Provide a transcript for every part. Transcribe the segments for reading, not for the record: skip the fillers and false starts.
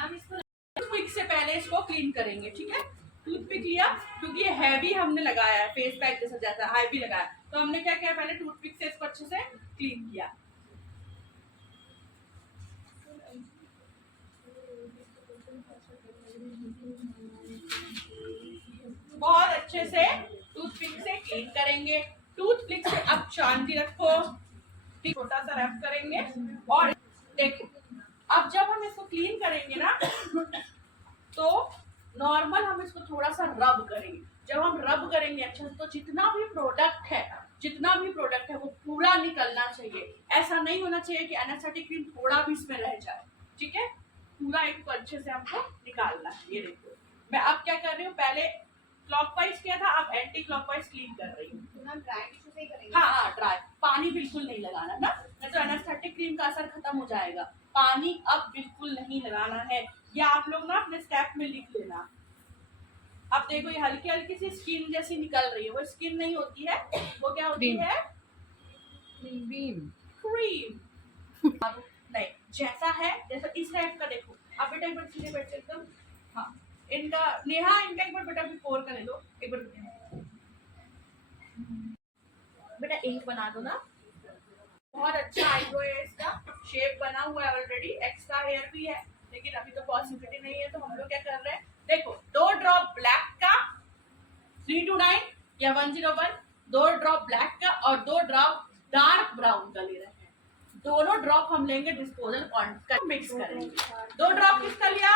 Toothpick से पहले इसको क्लीन करेंगे, ठीक है। टूथपिक लिया, क्योंकि ये हैवी हमने लगाया है, फेस पैक जैसा जाता है हैवी लगाया, तो हमने क्या किया, पहले टूथपिक से इसको अच्छे से क्लीन किया। बहुत अच्छे से टूथपिक से क्लीन करेंगे। टूथपिक से अब शांति रखो, छोटा सा रैप करेंगे। और देखो, अब जब हम इसको क्लीन करेंगे ना, तो नॉर्मल हम इसको थोड़ा सा रब करेंगे। जब हम रब करेंगे अच्छा, तो जितना भी प्रोडक्ट है वो पूरा निकलना चाहिए। ऐसा नहीं होना चाहिए कि एनेस्थेटिक क्रीम थोड़ा भी इसमें रह जाए, ठीक है। पूरा एक अच्छे से हमको निकालना है। ये देखो, मैं अब क्या कर रही हूँ, पहले क्लॉकवाइज किया था, अब एंटी क्लॉकवाइज क्लीन कर रही हूँ। हाँ, ड्राई, पानी बिल्कुल नहीं लगाना ना, नहीं तो एनेस्थेटिक क्रीम का असर खत्म हो जाएगा। पानी अब बिल्कुल नहीं लगाना है। ये आप लोग ना अपने स्टेप में लिख लेना। अब देखो, ये हल्की हल्की सी स्किन जैसी निकल रही है, वो स्किन नहीं होती है, वो क्या होती है, क्रीम। नहीं, जैसा है, जैसा इस टाइप का देखो। अब बेटा एक बार सीधे बैठ एकदम, हाँ, इनका नेहा, इनका एक बार बेटा बिफोर का ले लो, एक बार बेटा इंक बना दो ना। बहुत अच्छा आईब्रो है, इसका शेप बना हुआ है ऑलरेडी, एक्स्ट्रा हेयर भी है, लेकिन अभी तो पॉसिबिलिटी नहीं है, तो हम लोग क्या कर रहे हैं, देखो 2 ड्रॉप ब्लैक का 329 या 101, 2 ड्रॉप ब्लैक का और 2 ड्रॉप डार्क ब्राउन का ले रहे हैं। दोनों ड्रॉप हम लेंगे डिस्पोजल का, मिक्स करेंगे। 2 ड्रॉप किसका लिया,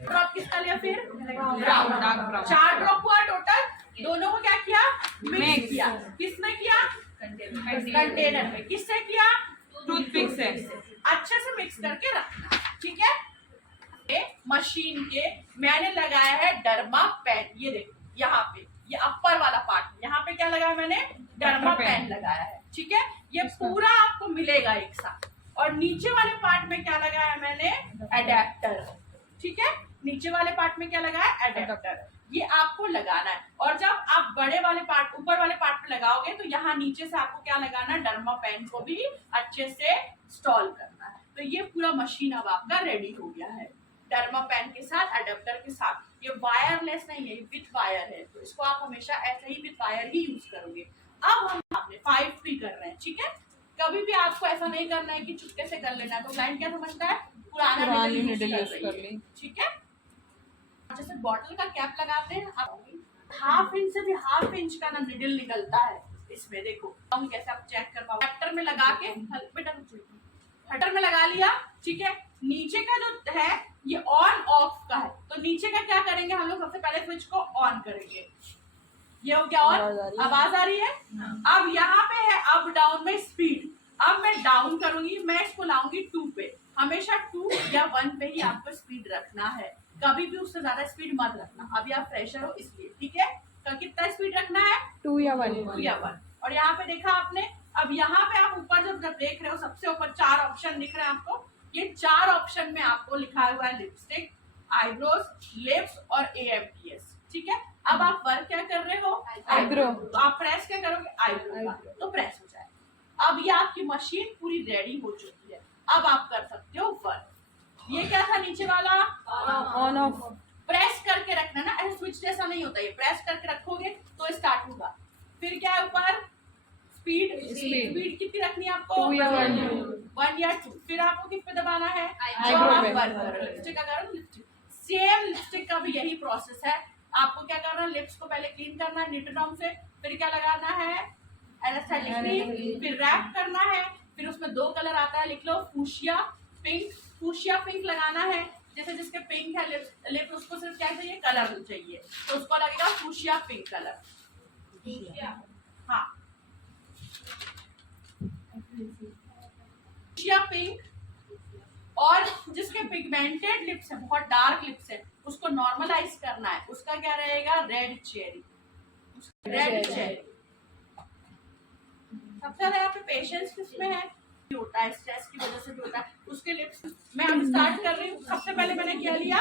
ड्रॉप किसका लिया, फिर ब्राउन। 4 ड्रॉप हुआ टोटल। दोनों को क्या किया, मिक्स किया। किसमें किया, कंटेनर में। किससे किया, टूथपिक से। अच्छे से मिक्स करके रखना, ठीक है। मशीन के मैंने लगाया है डर्मा पेन। ये देखो यहाँ पे, ये अपर वाला पार्ट, यहाँ पे क्या लगाया मैंने, डर्मा पेन लगाया है, ठीक है। ये पूरा आपको मिलेगा एक साथ। और नीचे वाले पार्ट में क्या लगाया है मैंने, एडेप्टर, ठीक है। नीचे वाले पार्ट में क्या लगाया, एडेप्टर। ये आपको लगाना है। और जब आप बड़े वाले पार्ट, ऊपर वाले पार्ट पे लगाओगे, तो यहाँ नीचे से आपको क्या लगाना है, डर्मा पेन को भी अच्छे से इंस्टॉल करना है। तो ये पूरा मशीन अब आपका रेडी हो गया है, डर्मा पेन के साथ, एडेप्टर के साथ। ये वायरलेस नहीं है, ये विथ वायर है, तो इसको आप हमेशा ऐसे ही विथ वायर ही यूज करोगे। अब हम आपने 5P कर रहे हैं, ठीक है। कभी भी आपको ऐसा नहीं करना है कि चुपके से कर लेना है। तो क्लाइंट क्या समझता है, पुराना निडल यूज कर रही है, ठीक है। जैसे बॉटल का कैप लगाते हैं, आप 1/2 इंच से भी 1/2 इंच का ना निडल निकलता है इसमें। देखो हम कैसे आप चेक कर पाओ, कटर में लगा के, कटर में लगा लिया, ठीक है। नीचे का जो है ये ऑन ऑफ का है, तो नीचे का क्या करेंगे हम लोग, सबसे पहले स्विच को ऑन करेंगे। ये हो गया ऑन, आवाज आ रही है। अब यहाँ पे है अप डाउन में स्पीड। अब मैं डाउन करूंगी, मैं इसको लाऊंगी 2 पे। हमेशा 2 या 1 पे ही आपको स्पीड रखना है, कभी भी उससे ज्यादा स्पीड मत रखना। अभी आप फ्रेशर हो इसलिए, ठीक है। तो कितना स्पीड रखना है, 2 या 1। 2 या 1। और यहाँ पे देखा आपने, अब यहाँ पे आप ऊपर जब देख रहे हो, सबसे ऊपर 4 ऑप्शन दिख रहे हैं आपको। ये 4 ऑप्शन में आपको लिखा हुआ है लिपस्टिक, आईब्रोज, लिप्स और AMPS, ठीक है। अब आप वर्क क्या कर रहे हो, आईब्रो। तो आप प्रेस क्या करोगे, आईब्रो, तो प्रेस हो जाए। अब ये आपकी मशीन पूरी रेडी हो चुकी है। अब आप कर सकते हो वर्क। ये क्या था, नीचे वाला ऑन ऑफ, प्रेस करके रखना ना, ऐसे स्विच जैसा नहीं होता। ये प्रेस करके रखोगे तो स्टार्ट होगा। फिर क्या है ऊपर, स्पीड कितनी रखनी है आपको, 2 या 1 या 2। फिर आपको किस पे दबाना है, आईब्रो पे। लिपस्टिक का करो, लिपस्टिक सेम, लिपस्टिक का भी यही प्रोसेस है। आपको क्या करना है, लिप्स को पहले क्लीन करना है निटोडर्म से, फिर क्या लगाना है, एनेस्थेटिक क्रीम, फिर रैप करना है। फिर उसमें 2 कलर आता है, लिख लो, फूशिया पिंक। फूशिया पिंक लगाना है, जैसे जिसके पिंक है लिप, उसको सिर्फ क्या चाहिए, कलर चाहिए, तो उसको लगेगा फूशिया पिंक कलर। हाँ, फूशिया पिंक। और जिसके पिगमेंटेड लिप्स है, बहुत डार्क लिप्स है, उसको नॉर्मलाइज करना है, उसका क्या रहेगा, रेड चेरी। रेड चेरी सबसे ज्यादा यहाँ पे पेशेंस किसमें है, होता है स्ट्रेस की वजह से भी होता है, उसके लिप्स। मैं अब स्टार्ट कर रही हूँ। सबसे पहले मैंने क्या लिया,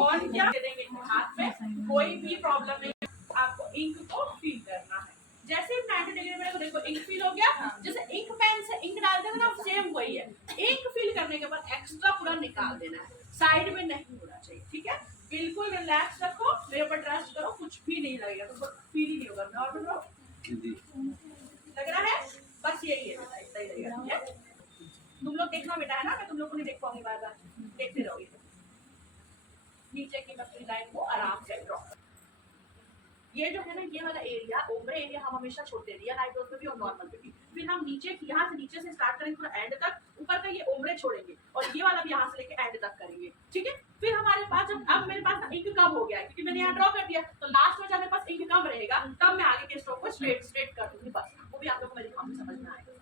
ऑन क्या दे देंगे हाथ में, कोई भी प्रॉब्लम नहीं, आपको इंक को फील करना है। जैसे में देखो इंक फील हो गया, जैसे इंक पेन से इंक डालते थे ना, सेम वही है, इंक फील करना करने के बाद एक्स्ट्रा पूरा निकाल देना है, साइड में नहीं होना चाहिए, ठीक है। बिल्कुल रिलैक्स रखो, मेरे ऊपर ट्रस्ट करो, कुछ भी नहीं लगेगा, तुमको फील ही नहीं होगा। नॉर्मल रहो, लग रहा है, बस यही है बेटा, इतना ही लगेगा, ठीक है। तुम लोग देखना बेटा, है ना, मैं तुम लोग को नहीं देख पाऊंगी, बार बार देखते रहोगे। नीचे की मछली लाइन को आराम से ड्रॉ, ये जो है ना, ये वाला एरिया ओम्ब्रे एरिया हम हमेशा छोड़ते हैं, रियल आईब्रोज पे भी और नॉर्मल पे भी। फिर हम नीचे यहाँ से नीचे से स्टार्ट करेंगे पूरा एंड तक, ऊपर का ये ओम्ब्रे छोड़ेंगे और ये वाला भी यहाँ से लेके एंड तक करेंगे, ठीक है। फिर हमारे पास जब अब मेरे पास इंक कम हो गया है क्योंकि मैंने यहाँ ड्रॉ कर दिया, तो लास्ट में जब मेरे पास इंक कम रहेगा तब मैं आगे के स्ट्रोक को स्ट्रेट कर दूंगी, बस। वो भी आप लोग को मेरे काम समझ में आएगा।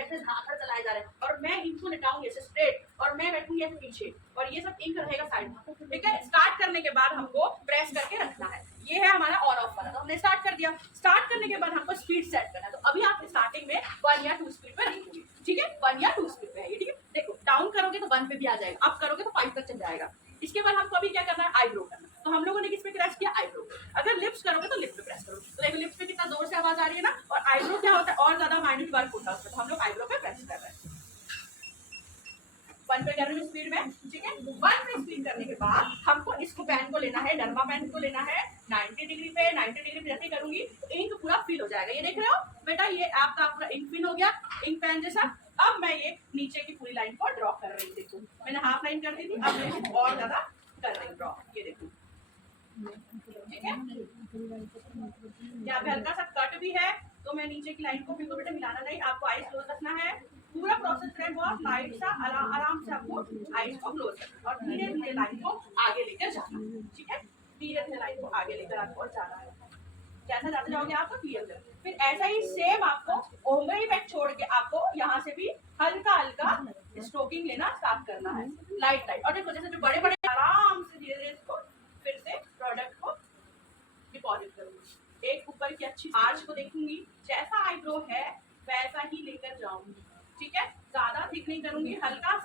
ऐसे हाथ चलाए जा रहे हैं और मैं इंक को निकालूंगी ऐसे स्ट्रेट और मैं बैठूंगी ऐसे पीछे और ये सब इंक रहेगा साइड में, ठीक है। स्टार्ट करने के बाद हमको प्रेस करके रखना है, ये है हमारा ऑन ऑफ वाला, तो हमने स्टार्ट कर दिया। स्टार्ट करने के बाद हमको स्पीड सेट करना है, तो अभी आप स्टार्टिंग में 1 या 2 स्पीड पे रखोगे, ठीक है। 1 या 2 स्पीड पे है ये, ठीक है। देखो डाउन करोगे तो 1 पे भी आ जाएगा, अप करोगे तो 5 तक चल जाएगा। इसके बाद हमको अभी क्या करना है, आईब्रो करना, तो हम लोगों ने किस पे प्रेस किया, आईब्रो। अगर लिप्स करोगे तो लिप पे प्रेस करो, तो देखो लिप्स पे कितना जोर से आवाज आ रही है ना, और आईब्रो क्या होता है और ज्यादा माइन्यूट वर्क होता है उसमें, तो हम लोग आईब्रो पे प्रेस कर रहे हैं। 1 पे कर रहे हैं स्पीड में, ठीक है। 1 पे स्पीड करने के बाद हमको इसको पेन को लेना है, डर्मा पेन को लेना है 90 डिग्री पे। 90 डिग्री पे जैसे करूंगी इंक पूरा फिल हो जाएगा, ये देख रहे हो बेटा, ये आपका पूरा इंक फिल हो गया इंक पेन जैसा। अब मैं ये नीचे की पूरी लाइन को ड्रॉ कर रही हूँ, देखो मैंने हाफ लाइन कर दी थी, अब मैं और ज्यादा कर रही हूँ ड्रॉ, ये देखो, ठीक है। यहाँ पे हल्का सा कट भी है, तो मैं नीचे की लाइन को बिल्कुल बेटा मिलाना नहीं, आपको आईज क्लोज रखना है। पूरा प्रोसेस फ्रेंड बहुत लाइट सा आराम से आपको आईज को क्लोज रखना और धीरे धीरे लाइन को आगे लेकर जाना, ठीक है। धीरे धीरे लाइन को आगे लेकर आपको जाना है, जैसा जाते जाओगे आपको क्लियर कर। फिर ऐसा ही सेम आपको ओम्ब्रे इफेक्ट छोड़ के आपको यहाँ से भी हल्का हल्का स्ट्रोकिंग लेना स्टार्ट करना है, लाइट लाइट। और देखो जैसे जो बड़े बड़े आराम से धीरे धीरे इसको फिर से प्रोडक्ट को डिपॉजिट करूंगी, एक ऊपर की अच्छी आर्च को देखूंगी, जैसा आईब्रो है वैसा ही लेकर जाऊंगी, ठीक है। ज्यादा थिक नहीं करूंगी, हल्का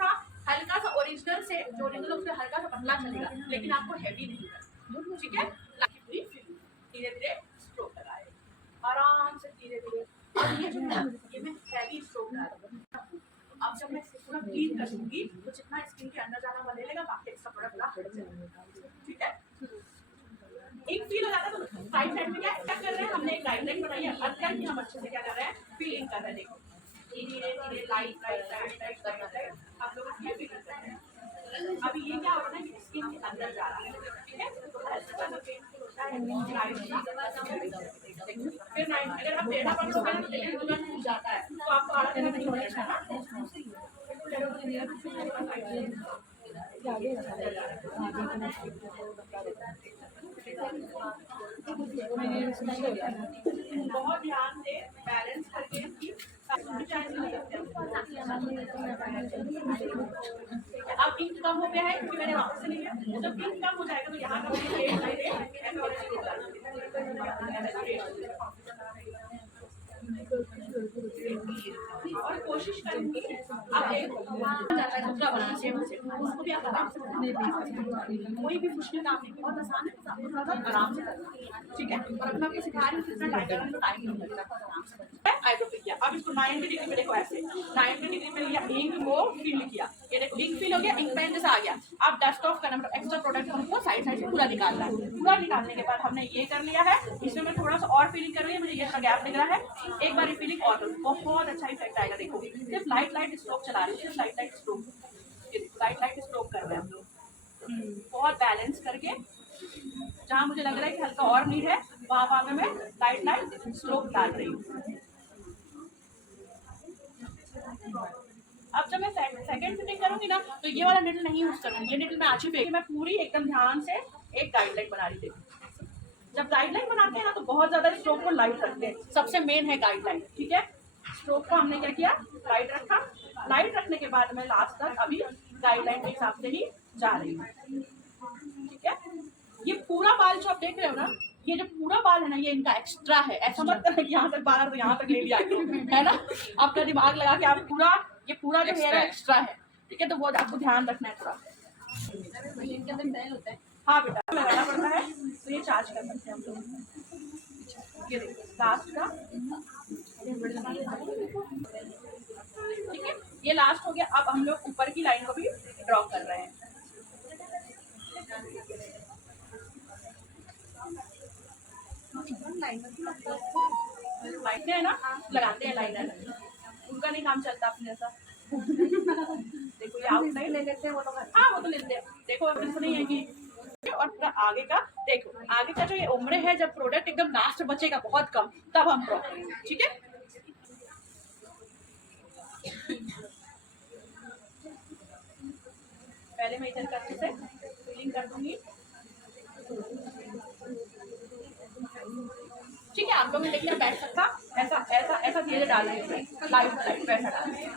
सा ओरिजिनल से जो ओरिजिनल उससे हल्का सा पतला चलेगा, लेकिन आपको हैवी नहीं करना, ठीक है। धीरे धीरे स्ट्रोक लगाए आराम से, धीरे धीरे। ये जो है ये मैं हैवी स्ट्रोक लगा रही हूं। अब जब मैं पूरा क्लीन कर दूंगी तो जितना स्किन के अंदर जाना वाला लेगा बाकी एक्स्ट्रा प्रोडक्ट पूरा हट जाएगा, ठीक है। एक फील हो जाता है, तो साइड साइड में क्या कर रहे हैं, हमने एक गाइडलाइन बनाई है, अंदर भी हम अच्छे से क्या कर रहे हैं, फीलिंग कर रहे हैं। देखो धीरे धीरे लाइट करना है, आप लोग इसमें फील कर रहे हैं। अभी ये क्या हो रहा है कि स्किन के अंदर जा रहा है, ठीक है। फिर अगर आप टेढ़ा पकड़ोगे ना तो देखिए तुरंत टूट जाता है, तो आपको आड़ा टेढ़ा नहीं होना चाहिए। बहुत ध्यान से बैलेंस करके अब इंक कम हो गया है क्योंकि मैंने वापस से लिया, जब इंक कम हो जाएगा तो यहाँ का और कोशिश करूंगी आप दूसरा बनाना उसको भी आप आराम से कोई भी मुश्किल काम नहीं, बहुत आसान है, आपको आराम से करना, ठीक है। और अगर मैं आपको सिखा रही हूँ कितना टाइम तो टाइम नहीं लगता, आराम से आईब्रो पे किया। अब इसको 90 डिग्री पे देखो, ऐसे 90 डिग्री पे लिया, इंक को फिल किया, ये देखो इंक फिल हो गया, इंक पेन जैसा आ गया। अब डस्ट ऑफ करना, मतलब एक्स्ट्रा प्रोडक्ट हमको साइड साइड से पूरा निकालना है। पूरा निकालने के बाद हमने ये कर लिया है, इसमें मैं थोड़ा सा और फीलिंग कर रही है, मुझे ये गैप दिख रहा है, एक बार फीलिंग और बहुत अच्छा इफेक्ट आएगा। देखो सिर्फ लाइट स्ट्रोक चला रही है, सिर्फ लाइट स्ट्रोक, लाइट स्ट्रोक कर रहे हैं हम लोग, बहुत बैलेंस करके। जहाँ मुझे लग रहा है कि हल्का और नीड है वहाँ पे मैं लाइट स्ट्रोक डाल रही हूँ। अब जब मैं सेकंड फिटिंग करूंगी ना तो ये वाला निडल नहीं यूज करूंगी, ये निडल मैं आज ही फेंक, मैं पूरी एकदम ध्यान से एक गाइडलाइन बना रही थी। जब गाइडलाइन बनाते हैं ना तो बहुत ज्यादा स्ट्रोक को लाइट रखते हैं, सबसे मेन है गाइडलाइन, ठीक है। स्ट्रोक को हमने क्या किया, लाइट रखा, लाइट रखने के बाद मैं लास्ट तक अभी गाइडलाइन के हिसाब से ही जा रही हूँ, ठीक है। ये पूरा बाल जो आप देख रहे हो ना, ये जो पूरा बाल है ना ये इनका एक्स्ट्रा है, ऐसा मत करना कि यहाँ तक बाल तो यहाँ तक ले लिया है ना, आपका दिमाग लगा के आप पूरा ये पूरा जो हेयर एक्स्ट्रा है, ठीक है। तो वो आपको ध्यान रखना है थोड़ा। हाँ बेटा लगाना पड़ता है, तो ये चार्ज कर सकते हैं हम लोग। ये देखो लास्ट का, ठीक है, ये लास्ट हो गया। अब हम लोग ऊपर की लाइन को भी ड्रॉ कर रहे हैं। लाइन है ना, लगाते हैं लाइनर, उनका नहीं काम चलता अपने जैसा। देखो ये आप नहीं ले लेते हैं वो तो, हाँ वो तो लेते हैं। देखो ऐसा नहीं है कि, और आगे का देखो, आगे का जो ये उम्र है, जब प्रोडक्ट एकदम लास्ट बचेगा बहुत कम, तब हम ड्रॉ करेंगे, ठीक है। पहले मैं इधर अच्छे से फिलिंग कर दूंगी, ठीक है। आप लोग ने देखिए बैठ सकता, ऐसा ऐसा ऐसा धीरे डाल दीजिए, लाइट लाइट वैसा डाल दीजिए।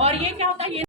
और ये क्या होता है, ये